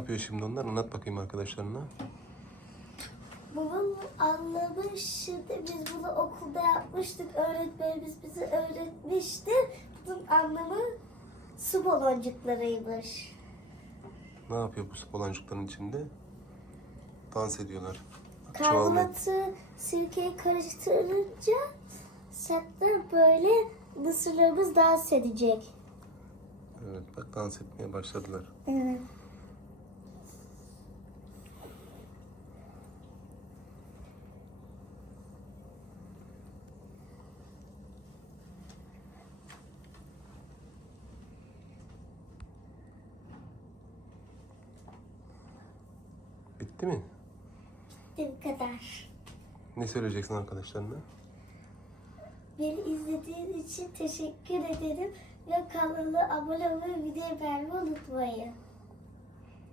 yapıyor şimdi onlar? Anlat bakayım arkadaşlarına. Bunun anlamı şimdi biz bunu okulda yapmıştık. Öğretmenimiz bize öğretmişti. Bunun anlamı su baloncuklarıymış. Ne yapıyor bu su baloncukların içinde? Dans ediyorlar. Karbonatı sirkeyi karıştırınca hatta böyle mısırlarımız dans edecek. Evet bak dans etmeye başladılar. Evet. Bitti mi? Bu kadar. Ne söyleyeceksin arkadaşlarına? Beni izlediğin için teşekkür ederim ve kanala abone olmayı, videoyu beğenmeyi unutmayın.